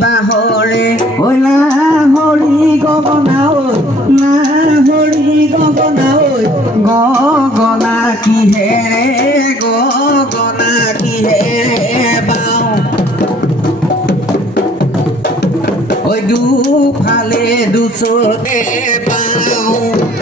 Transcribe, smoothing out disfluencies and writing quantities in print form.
বাহৰে ঐ লাহৰি গগনা ঐ লাহৰি গগনা ঐ গগনা কিহেৰে বাওঁ ঐ দুফালে দুচতে পাওঁ